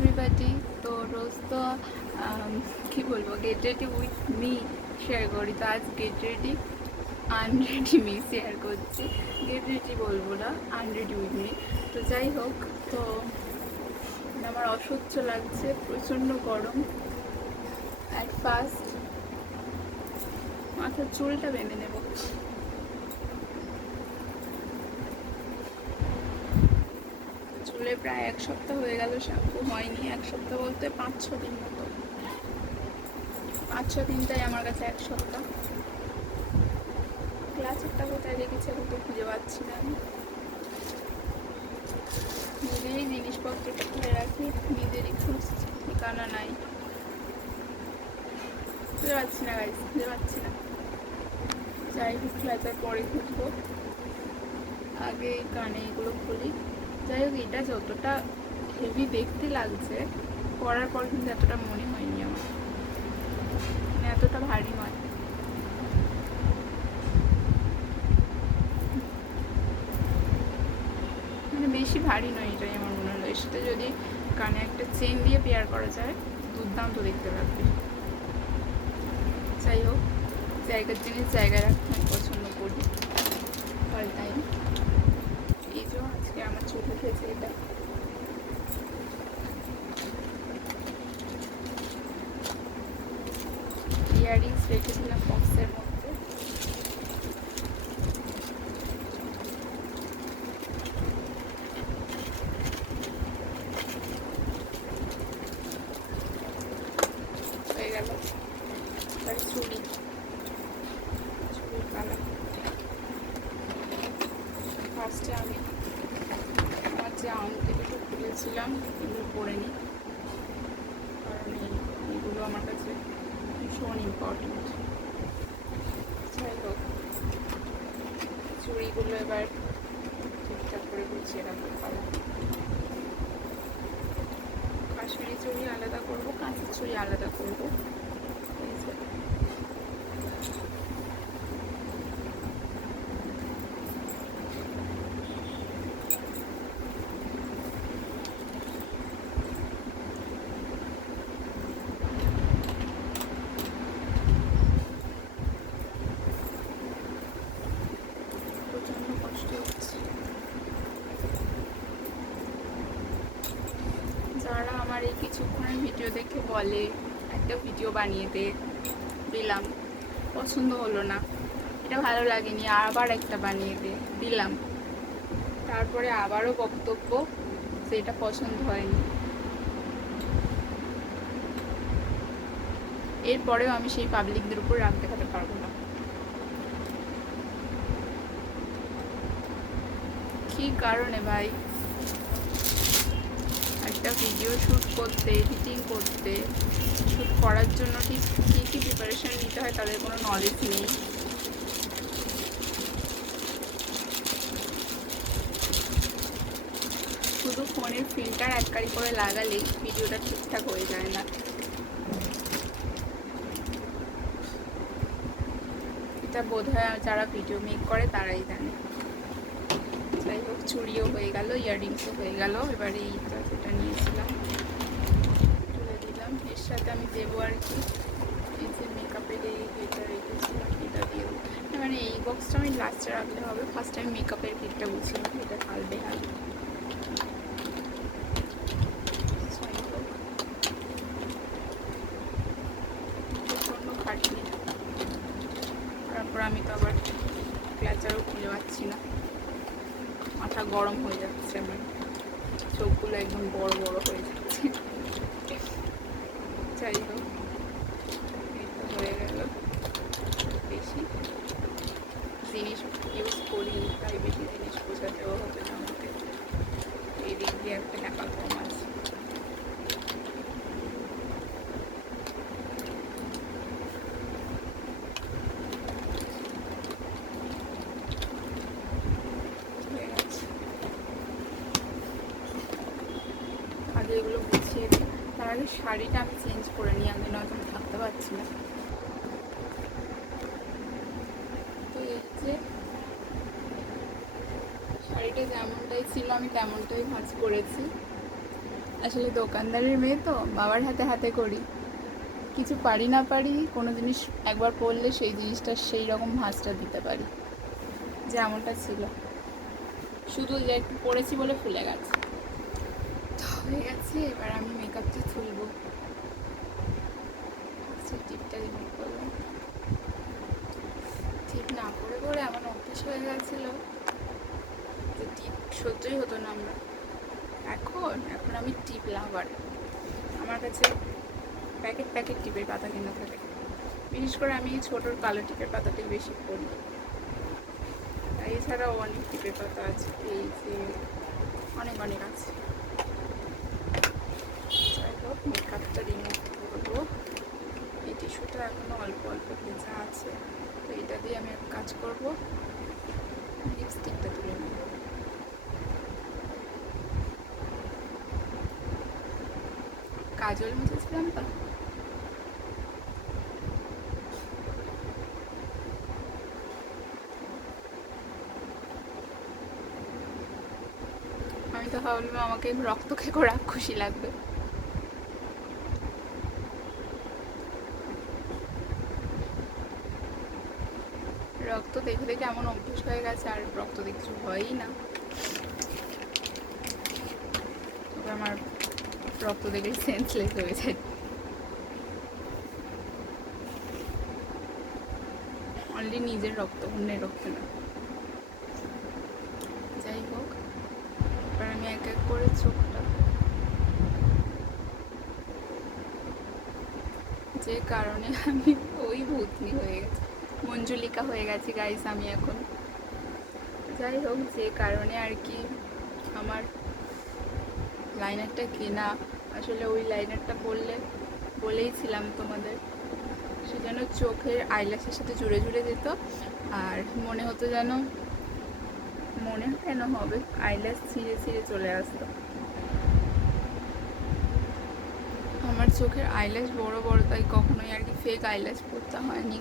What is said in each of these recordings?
Everybody. তো রোজ তো কী বলবো, get ready with me share করি, তো আজ get ready unready me share করছি। গেট রেডি বলবো না, আনরেডি উইথ মি। তো যাই হোক, তো আমার অসহ্য লাগছে, প্রচণ্ড গরম। অ্যাট ফার্স্ট মাথার চুলটা বেঁধে নেব। চুলে প্রায় 1 সপ্তাহ হয়ে গেল শ্যাম্পু হয়নি। 1 সপ্তাহ বলতে 5-6 দিন মতো, 5-6 দিনটাই আমার কাছে 1 সপ্তাহ। ক্লাসেরটা কোথায় রেখেছে এখন তো খুঁজে পাচ্ছি না। আমি নিজেরই জিনিসপত্রটা খুলে রাখি, নিজেরই খুঁজছি, ঠিকানা নাই, খুঁজে পাচ্ছি না গাইজ, খুঁজে পাচ্ছি না। যাই হোক, ক্লাসের পরে খুঁজবো, আগে কানে এগুলো খুলি। যাই হোক, এটা যতটা হেভি দেখতে লাগছে পরার পর কিন্তু এতটা মনে হয়নি আমার, মানে এতটা ভারী নয়। মানে বেশি ভারী নয়, এটাই আমার মনে হলো। এর সাথে যদি কানে একটা চেন দিয়ে পেয়ার করা যায়, দুর্দান্ত দেখতে লাগবে। যাই হোক, জায়গার জিনিস জায়গায় রাখতে আমি পছন্দ করি অল টাইম। এই যে আজকে আমার চোখ উঠেছে, এটা ইয়াররিংস রেখেছিলাম বক্সের মধ্যে। হয়ে গেল চুড়ি, চুড়ির কালার। ফার্স্টে আমি আমার যে আংটি দুটো খুলেছিলাম এগুলো পরে নিই, কারণ এইগুলো আমার কাছে ভীষণ ইম্পর্টেন্ট। যাই হোক, চুড়িগুলো এবার ঠিকঠাক করে গুছিয়ে রাখতে পারবো। কাশ্মীরি চুড়ি আলাদা করবো, কাঁচের চুড়ি আলাদা করবো। প্রচন্ড কষ্ট হচ্ছে। যারা আমার এই কিছুক্ষণের ভিডিও দেখে বলে একটা ভিডিও বানিয়ে দিলাম, পছন্দ হলো না, এটা ভালো লাগেনি, আবার একটা বানিয়ে দিলাম, তারপরে আবারও বক্তব্য যে এটা পছন্দ হয়নি, এরপরেও আমি সেই পাবলিকদের উপর রাগ দেখাতে পারবো না। কি কারণে ভাই? একটা ভিডিও শ্যুট করতে, এডিটিং করতে, শ্যুট করার জন্য ঠিক কী কী প্রিপারেশান নিতে হয় তাদের কোনো নলেজ নেই। শুধু ফোনের ফিল্টার এককারি করে লাগালেই ভিডিওটা ঠিকঠাক হয়ে যায় না। এটা বোধহয় যারা ভিডিও মেক করে তারাই জানে। যাই হোক, চুড়িও হয়ে গেল, ইয়াররিংসও হয়ে গেল। এবারে এইটা যেটা নিয়েছিলাম তুলে দিলাম। এর সাথে আমি দেবো আর কি, এই যে মেকআপের এটা রেখেছিলাম, এটা দিয়ে মানে এই বক্সটা আমি লাস্টে রাখলে হবে। ফার্স্ট আমি মেকআপের কিটটা গুছিয়ে নেব, এটা হাল বেহাল। প্রচণ্ড খাটনি, তারপর আমি তো আবার ক্লাচারও খুলে পাচ্ছি না, মাথা গরম হয়ে যাচ্ছে, আমার চোখগুলো একদম বড় বড় হয়ে যাচ্ছে। যাই হোক, এই তো হয়ে গেল। বেশি জিনিস ইউজ করি তাই বেশি জিনিস বোঝাতেও হবে না আমাকে, এই দিক দিয়ে একটা হ্যাপা কম আছে। আগে এগুলো গুছিয়ে দিই, তার আগে শাড়িটা আমি চেঞ্জ করে নিই, আগে নয়তো আমি থাকতে পারছি না। তো এই যে শাড়িটা যেমনটাই ছিল আমি তেমনটাই ভাঁজ করেছি। আসলে দোকানদারের মেয়ে তো, বাবার হাতে হাতে করি, কিছু পারি না পারি কোনো জিনিস একবার পড়লে সেই জিনিসটা সেই রকম ভাঁজটা দিতে পারি, যেমনটা ছিল, শুধু যে একটু পড়েছি বলে ফুলে গেছে। তো হয়ে গেছে, এবার আমি মেকআপটা তুলবো। টিপটা রিমুভ করলাম। টিপ না করে করে এমন অভ্যেস হয়ে গেছিল যে টিপ সহ্যই হতো না আমরা। এখন এখন আমি টিপ লাভার। আমার কাছে প্যাকেট প্যাকেট টিপের পাতা কেনা থাকে, বিশেষ করে আমি ছোটোর কালো টিপের পাতাটাই বেশি পড়ি। এছাড়াও অনেক টিপের পাতা আছে, এই যে অনেক অনেক আছে। যাই হোক, মেকআপটা রিমুভ করবো। এই টিস্যুটা এখনো অল্প অল্প ভেজা আছে, তো এটা দিয়ে আমি এক কাজ করবো, লিপস্টিকটা তুলে নেব। কাজল মুছেছিলাম তো, আমি তো ভাবলাম আমাকে রক্ত খেকো রাগ খুশি লাগবে। রক্ত দেখে দেখে এমন অভ্যেস হয়ে গেছে, আর রক্ত দেখতে হয়ই না। তবে আমার রক্ত দেখলেই সেন্সলেস হয়ে যায়। অনলি নিজের রক্ত, অন্যের রক্ত না। যাই হোক, এবার আমি এক এক করে চোখটা, যে কারণে আমি ওই ভূতনি হয়ে গেছি, মঞ্জুলিকা হয়ে গেছি গাইস আমি এখন। যাই হোক, যে কারণে আর কি আমার লাইনারটা কেনা, আসলে ওই লাইনারটা বলেইছিলাম তোমাদের, সে যেন চোখের আইল্যাশের সাথে জুড়ে জুড়ে যেত, আর মনে হতো যেন, মনে কেন হবে, আইল্যাশ ছিঁড়ে ছিঁড়ে চলে আসতো। আমার চোখের আইল্যাশ বড় বড়, তাই কখনোই আর কি ফেক আইল্যাশ পরতে হয়নি।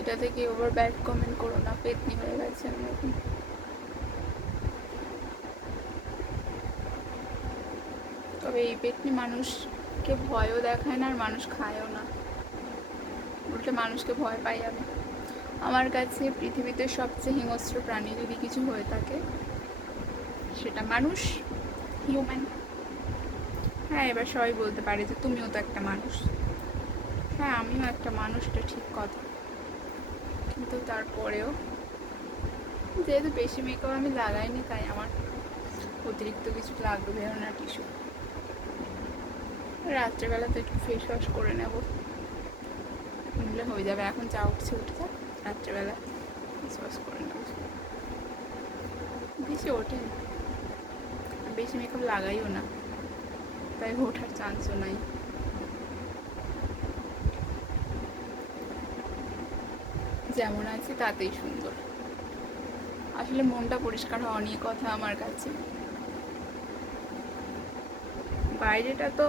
এটা থেকে ওভার ব্যাড কমেন্ট করো না, পেতনি হয়ে গেছে আমি এখন। তবে এই পেতনি মানুষকে ভয়ও দেখায় না, আর মানুষ খায়ও না, উল্টে মানুষকে ভয় পাই আমি। আমার কাছে পৃথিবীতে সবচেয়ে হিংস্র প্রাণী যদি কিছু হয়ে থাকে, সেটা মানুষ, হিউম্যান। হ্যাঁ, এবার সবাই বলতে পারে যে তুমিও তো একটা মানুষ। হ্যাঁ, আমিও একটা মানুষ, এটা ঠিক কথা, কিন্তু তারপরেও যেহেতু বেশি মেকআপ আমি লাগাইনি, তাই আমার অতিরিক্ত কিছু লাগবেও না টিস্যু। রাত্রেবেলা তো একটু ফেস ওয়াশ করে নেবো, নিলে হয়ে যাবে। এখন চা উঠছে, উঠে যাক, রাত্রেবেলা ফেস ওয়াশ করে নেবো। বেশি ওঠে না, বেশি মেকআপ লাগাইও না, তাই ওঠার চান্সও নাই। যেমন আছে তাতেই সুন্দর। আসলে মনটা পরিষ্কার হওয়া নিয়ে কথা আমার কাছে। বাইরেটা তো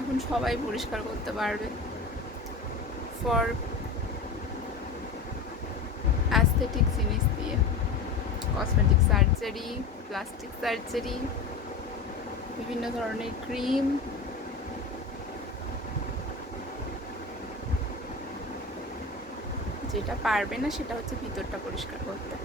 এখন সবাই পরিষ্কার করতে পারবে, ফর অ্যাস্থেটিক জিনিস দিয়ে, কসমেটিক সার্জারি, প্লাস্টিক সার্জারি, বিভিন্ন ধরনের ক্রিম, যেটা পারবে না সেটা হচ্ছে ভিতরটা পরিষ্কার করতে।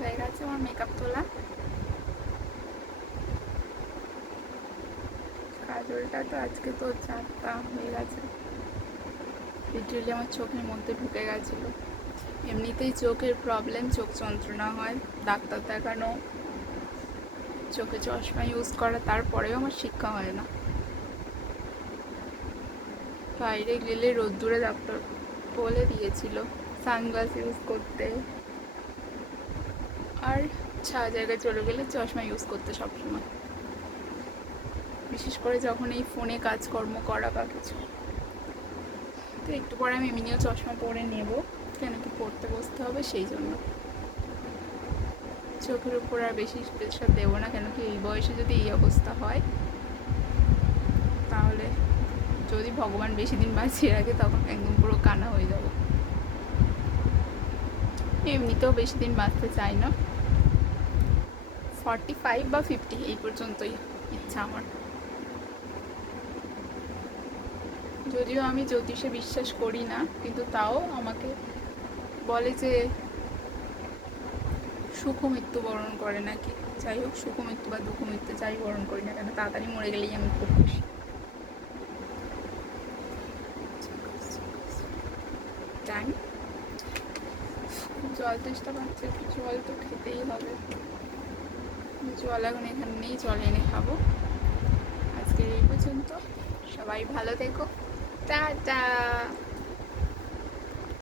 হয়ে গেছে আমার মেকআপ তোলা। কাজলটা তো আজকে তো 4টা হয়ে গেছে, লিটারালি আমার চোখের মধ্যে ঢুকে গেছিলো। এমনিতেই চোখের প্রবলেম, চোখ যন্ত্রণা হয়, ডাক্তার দেখানো, চোখে চশমা ইউজ করা, তারপরেও আমার শিক্ষা হয় না। বাইরে গেলে রোদ্দুরে ডাক্তার বলে দিয়েছিল সানগ্লাস ইউজ করতে, আর ছায়া জায়গায় চলে গেলে চশমা ইউজ করতে সবসময়। বিশেষ করে যখন এই ফোনে কাজকর্ম করা বা কিছু। তো একটু পরে আমি এমনিও চশমা পরে নেব, কেন কি পড়তে বসতে হবে সেই জন্য। চোখের উপর আর বেশি প্রেশার দেবো না, কেন কি এই বয়সে যদি এই অবস্থা হয় তাহলে যদি ভগবান বেশি দিন বাঁচিয়ে রাখে তখন একদম পুরো কানা হয়ে যাব। এমনিতেও বেশি দিন বাঁচতে চাই না, 45 বা 50 এই পর্যন্তই ইচ্ছা আমার। যদিও আমি জ্যোতিষে বিশ্বাস করি না, কিন্তু তাও আমাকে বলে যে সুখ মৃত্যু বরণ করে নাকি। যাই হোক, সুখ মৃত্যু বা দুঃখ মৃত্যু যাই বরণ করি না কেন, তাড়াতাড়ি মরে গেলেই আমি খুব খুশি। টাইম জল তেষ্টা পাচ্ছে, জল তো খেতেই হবে। জল এখন এখানে নেই, জল এনে খাবো। আজকে এই পর্যন্ত, সবাই ভালো থেকো, টাটা।